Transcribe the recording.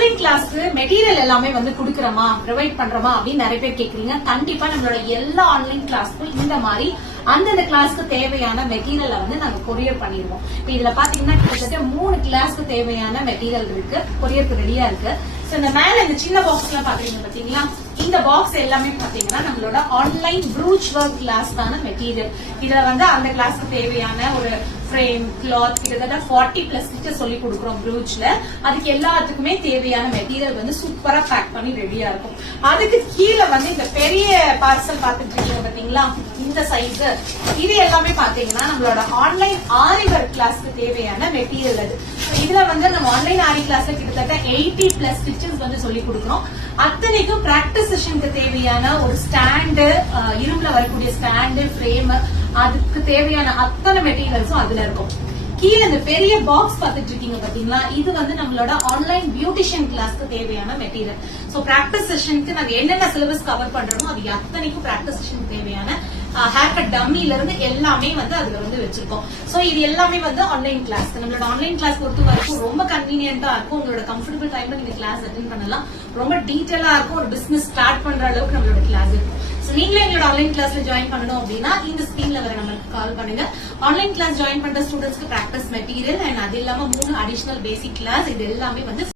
Online கிளாஸ்க்கு material எல்லாமே வந்து குடுக்கறோமா, ப்ரொவைட் பண்றோமா அப்படின்னு நிறைய பேர் கேக்குறீங்க. கண்டிப்பா நம்மளோட எல்லா ஆன்லைன் கிளாஸ்க்கும் இந்த மாதிரி அந்தந்த கிளாஸ்க்கு தேவையான மெட்டீரியலை வந்து நாங்க கொரியர் பண்ணிடுவோம். இப்ப இதுல பாத்தீங்கன்னா கிட்டத்தட்ட 3 கிளாஸ்க்கு தேவையான மெட்டீரியல் இருக்கு, கொரியருக்கு ரெடியா இருக்கு. சோ இந்த மேல இந்த சின்ன பாக்ஸ் எல்லாம் பாக்குறீங்க பாத்தீங்களா, இந்த பாக்ஸ் எல்லாமே பாத்தீங்கன்னா நம்மளோட ஆன்லைன் ப்ரூச் ஒர்க் கிளாஸ்க்கான மெட்டீரியல். இதுல வந்து அந்த கிளாஸ்க்கு தேவையான ஒரு ஃப்ரேம், கிளாத், கிட்டத்தட்ட 40+ கிட்ட சொல்லி கொடுக்குறோம் ப்ரூச்ல. அதுக்கு எல்லாத்துக்குமே தேவையான மெட்டீரியல் வந்து சூப்பரா பேக் பண்ணி ரெடியா இருக்கும். அதுக்கு கீழே வந்து இந்த பெரிய பார்சல் பாத்துட்டு இருக்கீங்க பாத்தீங்களா, இந்த சைஸ், இது எல்லாமே பாத்தீங்கன்னா நம்மளோட ஆன்லைன் ஆரி ஒர்க் கிளாஸ்க்கு தேவையான மெட்டீரியல். அது இதுல வந்து நம்ம ஆன்லைன் ஆரி கிளாஸ்ல கிட்டத்தட்ட 80+ ஸ்டிச்சஸ் வந்து சொல்லி கொடுக்குறோம். அத்தனைக்கும் பிராக்டிஸ் செஷனுக்கு தேவையான ஒரு ஸ்டாண்டு, இரும்புல வரக்கூடிய ஸ்டாண்டு, ஃப்ரேம், அதுக்கு தேவையான அத்தனை மெட்டீரியல்ஸும் அதுல இருக்கும். கீழே இந்த பெரிய பாக்ஸ் பாத்துட்டு இருக்கீங்க பாத்தீங்களா, இது வந்து நம்மளோட ஆன்லைன் பியூட்டிஷியன் கிளாஸ்க்கு தேவையான மெட்டீரியல். சோ பிராக்டிஸ் செஷனுக்கு நாங்க என்னென்ன சிலபஸ் கவர் பண்றோமோ அது அத்தனைக்கும் பிராக்டிஸ் செஷனுக்கு தேவையான ஹேர் கட் டம்மில இருந்து எல்லாமே வந்து அதுல வந்து வச்சிருக்கோம். சோ இது எல்லாமே வந்து ஆன்லைன் கிளாஸ். நம்மளோட ஆன்லைன் கிளாஸ் பொறுத்த வரைக்கும் ரொம்ப கன்வீனியன்டா இருக்கும். உங்களோட கம்ஃபர்டபுள் டைம்ல நீங்க கிளாஸ் அட்டென்ட் பண்ணலாம். ரொம்ப டீடைலா இருக்கும். ஒரு பிசினஸ் ஸ்டார்ட் பண்ற அளவுக்கு நம்மளோட கிளாஸ் இருக்கும். நீங்களே எங்களோட ஆன்லைன் கிளாஸ்ல ஜாயின் பண்ணணும் அப்படின்னா இந்த ஸ்கிரீன்ல வர நம்பருக்கு கால் பண்ணுங்க. ஆன்லைன் கிளாஸ் ஜாயின் பண்ற ஸ்டூடெண்ட்ஸ்க்கு பிராக்டிஸ் மெட்டீரியல் அண்ட் அது இல்லாம 3 அடிஷனல் பேசிக் கிளாஸ், இது எல்லாமே வந்து